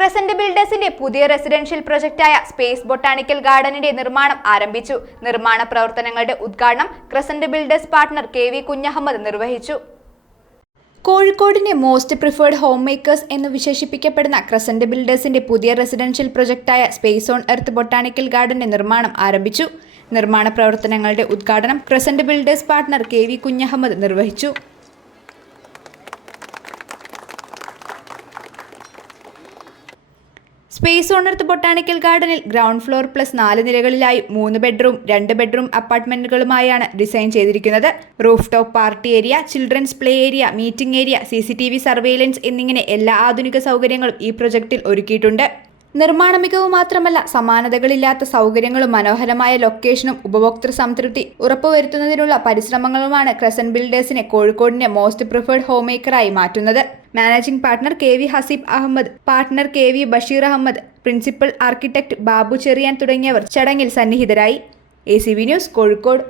Crescent ബിൽഡേഴ്സിന്റെ പുതിയ residential പ്രൊജക്റ്റായ സ്പേസ് ബൊട്ടാണിക്കൽ ഗാർഡനിന്റെ നിർമ്മാണം ആരംഭിച്ചു. നിർമ്മാണ പ്രവർത്തനങ്ങളുടെ ഉദ്ഘാടനം crescent builders partner KV Kunhahammed നിർവഹിച്ചു. കോഴിക്കോടിന്റെ മോസ്റ്റ് പ്രിഫേർഡ് ഹോം മേക്കേഴ്സ് എന്ന് വിശേഷിപ്പിക്കപ്പെടുന്ന ക്രസന്റ് ബിൽഡേഴ്സിന്റെ പുതിയ റെസിഡൻഷ്യൽ പ്രൊജക്റ്റായ സ്പേസ് ഓൺ എർത്ത് ബൊട്ടാണിക്കൽ ഗാർഡന്റെ നിർമ്മാണം ആരംഭിച്ചു. നിർമ്മാണ പ്രവർത്തനങ്ങളുടെ ഉദ്ഘാടനം crescent builders partner KV Kunhahammed നിർവഹിച്ചു. സ്പേസ് ഓൺ എർത്ത് ബൊട്ടാണിക്കൽ ഗാർഡനിൽ ഗ്രൗണ്ട് ഫ്ലോർ പ്ലസ് 4 നിലകളിലായി 3 ബെഡ്റൂം 2 ബെഡ്റൂം അപ്പാർട്ട്മെന്റുകളുമായാണ് ഡിസൈൻ ചെയ്തിരിക്കുന്നത്. Roof top party area, children's play area, meeting area, CCTV surveillance എന്നിങ്ങനെ എല്ലാ ആധുനിക സൗകര്യങ്ങളും ഈ പ്രൊജക്റ്റിൽ ഒരുക്കിയിട്ടുണ്ട്. നിർമ്മാണ മികവ് മാത്രമല്ല, സമാനതകളില്ലാത്ത സൗകര്യങ്ങളും മനോഹരമായ ലൊക്കേഷനും ഉപഭോക്തൃ സംതൃപ്തി ഉറപ്പുവരുത്തുന്നതിനുള്ള പരിശ്രമങ്ങളുമാണ് ക്രസന്റ് ബിൽഡേഴ്സിനെ കോഴിക്കോടിന്റെ മോസ്റ്റ് പ്രിഫേർഡ് ഹോം മേക്കറായി മാറ്റുന്നത്. Managing partner KV Haseeb Ahmed, partner KV Basheer Ahmed, principal architect Babu Cherian തുടങ്ങിയവർ ചടങ്ങിൽ സന്നിഹിതരായി. ACV news, Kozhikode.